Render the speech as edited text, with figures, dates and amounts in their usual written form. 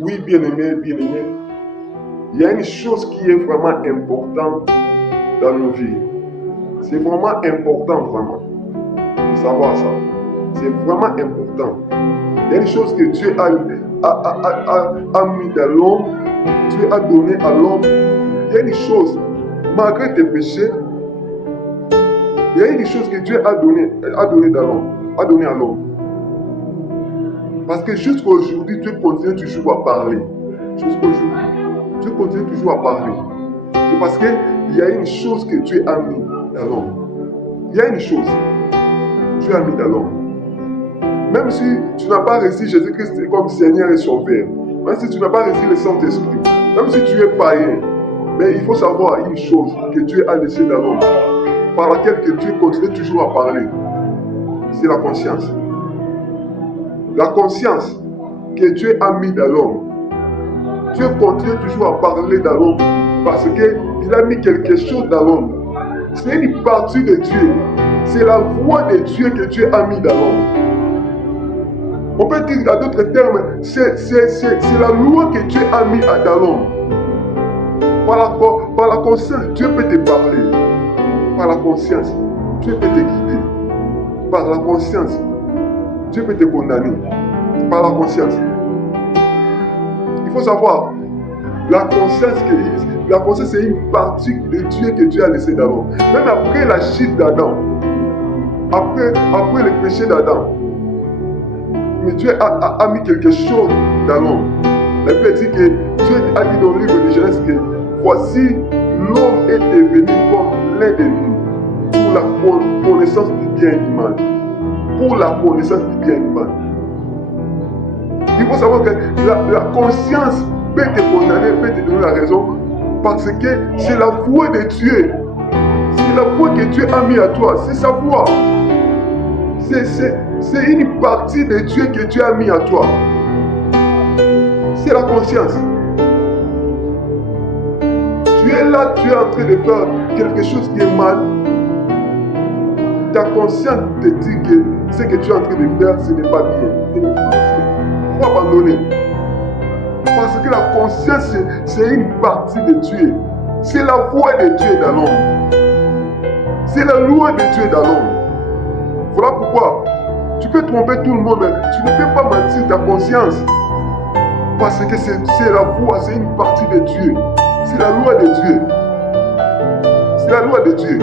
Oui, bien-aimé, bien-aimé, il y a une chose qui est vraiment importante dans nos vies. C'est vraiment important, vraiment, de savoir ça. C'est vraiment important. Il y a une chose que Dieu a mis dans l'homme, Dieu a donné à l'homme. Il y a une chose, malgré tes péchés, il y a une chose que Dieu a donné dans l'homme, a donné à l'homme. Parce que jusqu'à aujourd'hui, Dieu continue toujours à parler. Jusqu'à aujourd'hui, Dieu continue toujours à parler. C'est parce qu'il y a une chose que Dieu a mis dans l'homme. Il y a une chose que Dieu a mis dans l'homme. Même si tu n'as pas reçu Jésus-Christ comme Seigneur et Sauveur, même si tu n'as pas reçu le Saint-Esprit, même si tu es païen, mais il faut savoir une chose que Dieu a laissée dans l'homme, par laquelle que Dieu continue toujours à parler. C'est la conscience. La conscience que Dieu a mis dans l'homme. Dieu continue toujours à parler dans l'homme parce qu'il a mis quelque chose dans l'homme. C'est une partie de Dieu. C'est la voix de Dieu que Dieu a mis dans l'homme. On peut dire dans d'autres termes, c'est la loi que Dieu a mis dans l'homme. Par la conscience, Dieu peut te parler. Par la conscience, Dieu peut te guider. Par la conscience, Dieu peut te condamner. Par la conscience. Il faut savoir, la conscience c'est une partie de Dieu que Dieu a laissé dans l'homme. Même après la chute d'Adam, après le péché d'Adam, mais Dieu a mis quelque chose dans l'homme. La Bible dit que Dieu a dit dans le livre de Genèse que voici l'homme est devenu comme l'un de nous pour la connaissance du bien et du mal. Pour la connaissance du bien et du mal. Il faut savoir que la conscience peut te condamner, peut te donner la raison parce que c'est la voix de Dieu. C'est la voix que Dieu a mis à toi. C'est sa voix. C'est une partie de Dieu que Dieu a mis à toi. C'est la conscience. Tu es là, tu es en train de faire quelque chose qui est mal. Ta conscience te dit que ce que tu es en train de faire, ce n'est pas bien. Il faut abandonner. Parce que la conscience, c'est une partie de Dieu. C'est la voix de Dieu dans l'homme. C'est la loi de Dieu dans l'homme. Voilà pourquoi tu peux tromper tout le monde, mais tu ne peux pas mentir ta conscience. Parce que c'est la voix, c'est une partie de Dieu. C'est la loi de Dieu. C'est la loi de Dieu.